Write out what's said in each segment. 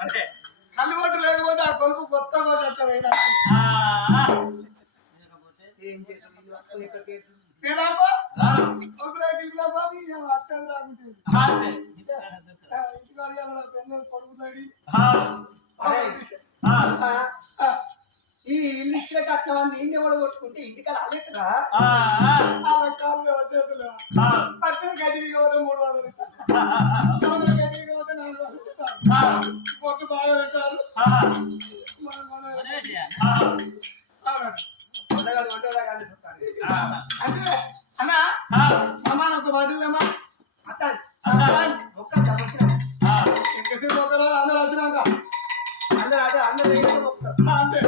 అంటే కలివాటు లేదు అంటే ఆ కొలుపు కొత్త రోజు అంటారు ఏంటంటే గదికి పోతే మూడు వందలు గదికి పోతే నాలుగు వందలు బాగా పెట్టారు. ఆ, అంటే, అన్నా, ఆ, అమ్మా నాకు బాటిల్లేమ్మా? అత్తాను అత్తాను. ఒక్క చదువుతున్నా ఆ, ఎంతసేపు ఒక రోజు అందరూ వచ్చినాక. అందరూ అదే అందరూ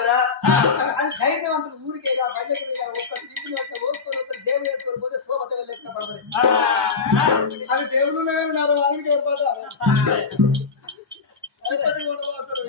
అలా అని ధైర్యవంతులు ఊరికే రా, బయటకి రా, ఒక్క ఇంటిని ఒక్క ఓసుకొని ఒక్క దేవుడు వేసుకొని పోతే శోభత వెళ్ళేసిన ఆ, అది దేవుడు నా. అంతే. ఇప్పటికి ఉండబోతారు.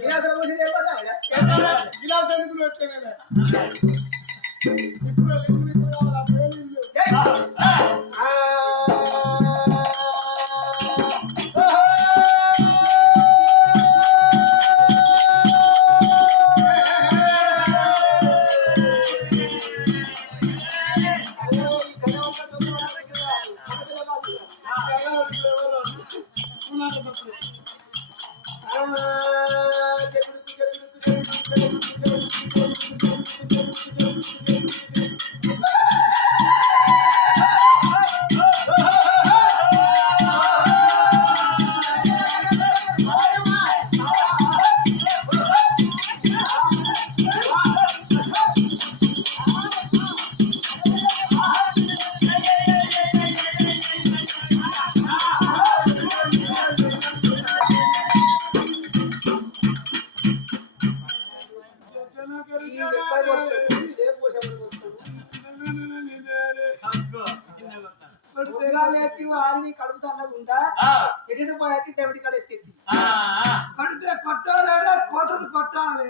ఆ, ఎటు పోయి తెవిడి కాడ ఎత్తి ఆ, ఆ, పడితే కొట్టాలి కోటలు కొట్టాలి.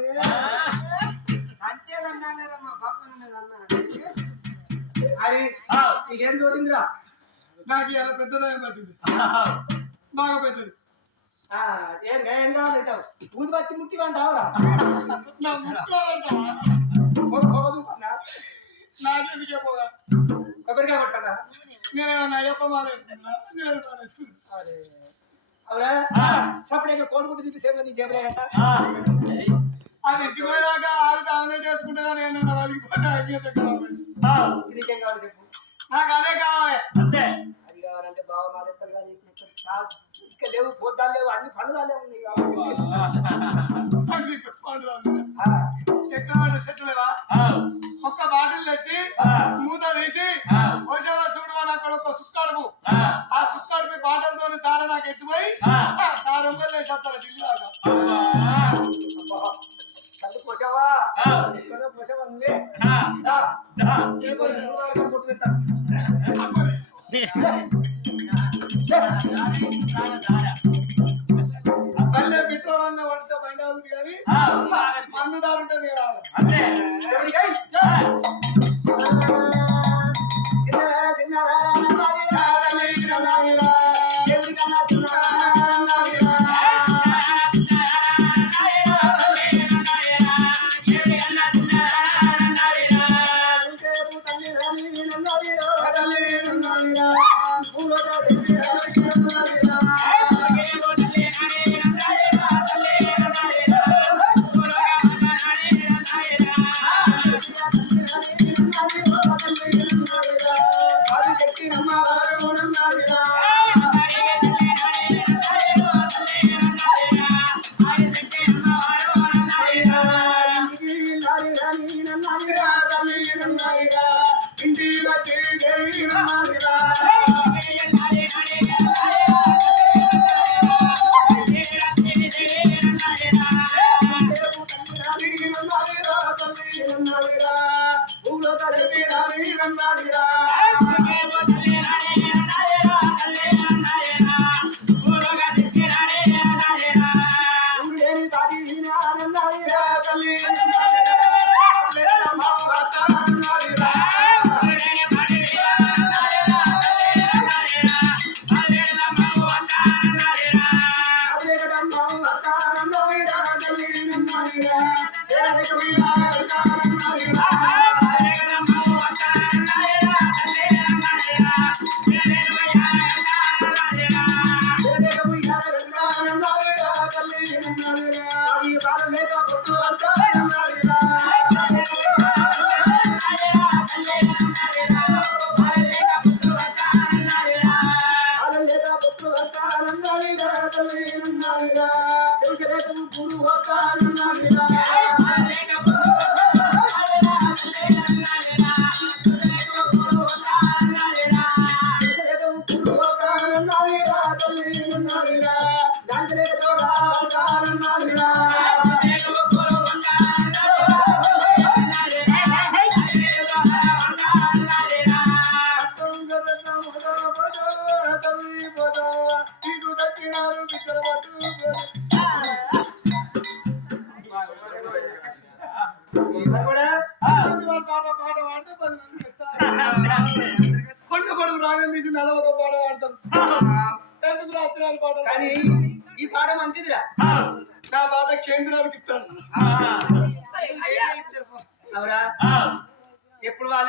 అంతేదన్నానేరమ్మా బాబు అరే నీకేం తోడిందిరా నాకు ఇలా పెద్దదే పట్టింది. బాగా పెద్దది ఏం ఏం కావాలంటావు ఊది బట్టి ముట్టి అంటావురా నా. ముక్కోవాలంటావా నాకెందుకే పోగా. కొబ్బరికాయ కొట్టదా నేను ఏమన్నా అయ్యప్ప మాల వేసుకున్నా నేను వేసుకున్నా. అరే అవురా సపరేట్గా కోడిగుడ్డు తీపిసేమో నీ ఆ, అది ఇంటికి పోయాక ఆలు తానే చేసుకుంటా నేను వాళ్ళకి నీకేం కావాలి చెప్పు? నాకు అదే కావాలి. అంతే. అది కావాలంటే బావ మా దగ్గర కానీ ఇంకా లేవు పోద్దాలు లేవు అన్ని పండుదాలే ఉన్నాయి కాబట్టి. నాకు ఇక్కడ పండు రాదు. ఆ, ఎక్కడ వాడు చెట్లు లేవా? ఆ, ఒక్క బాటిల్ తెచ్చి. మూత తీసి ఆ. ఒక ఆ, ఆ సుక్కడిపై బాటలతో దార నాకు ఎత్తిపోయి వల్ల వేసేస్తారు పోసావా? పోసావా నువ్వే చెవికి లేక గురు అంత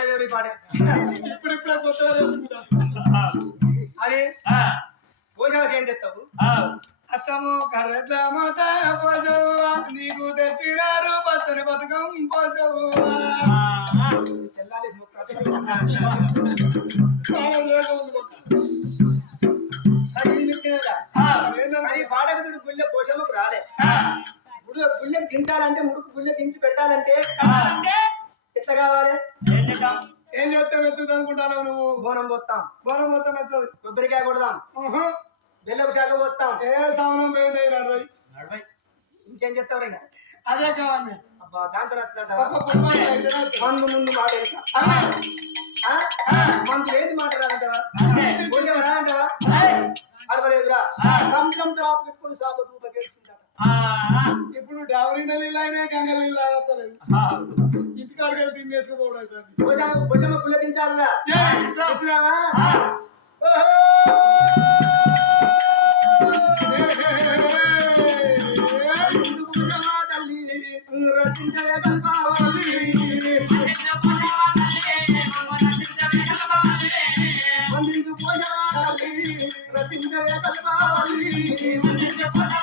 ఈ పాట. తెలుసుకుంటా అది? భోజనాలకు ఏం తెస్తావు? అసము కర్రెట్ల మాత పోసవ్వా నీకు తెచ్చినారు పచ్చని బతుకం చూడు గుళ్ళె పోషమ్మకు రాలే. గుళ్ళె గుళ్ళె తింటారంటే ముడుకు గుళ్ళె దించి పెట్టాలంటే ఎట్లా కావాలి? ఏం చేస్తే మెచ్చుది అనుకుంటాను నువ్వు? బోనం పోస్తాం బలం మొత్తం మెచ్చదు కొబ్బరికాయ కొడదాం. బెల్లపు శాఖ పోస్తాం ఏ సామనం పోయింది? నడవై ఇంకేం చెప్తావు ఇంకా? అదే కావాలి. అబ్బా దాని తర్వాత. మందు ముందు మాట వెనుక. అన్నా, ఆ? మందు ఏది మాట రాదంటావా? రాదంటావా? అరవలేదురా సంసం తాపు పెట్టుకుని సాపు తూప కేసుకుంటాడు ఇప్పుడు డౌరీ నీళ్ళు అయినా గంగ నీళ్ళు తాగలేదు ఇంటికాడికి తిని వేసుకోవడం అవుతుంది భోజనం భోజనం పుల్లకించాలరా ఏ, చెప్పాలి.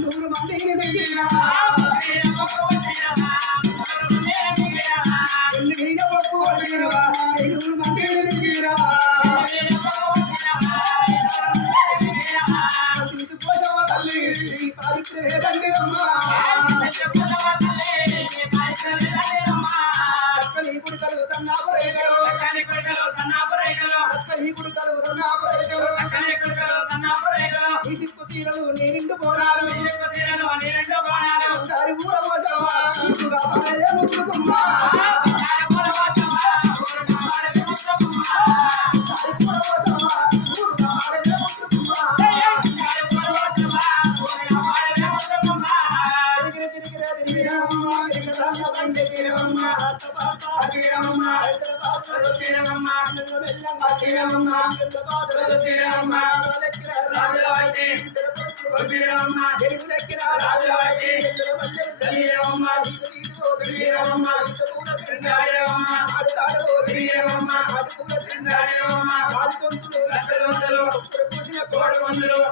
నూరు మందిని మిగిలిన? తల్లి? అమ్మా మీ పాట ముందు కూడా పాట ముందు చుట్టూ కూడా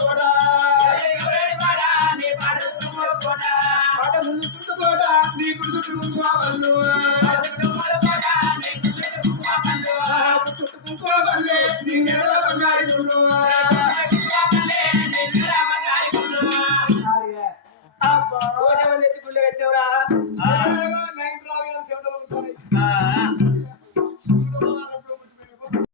వాళ్ళు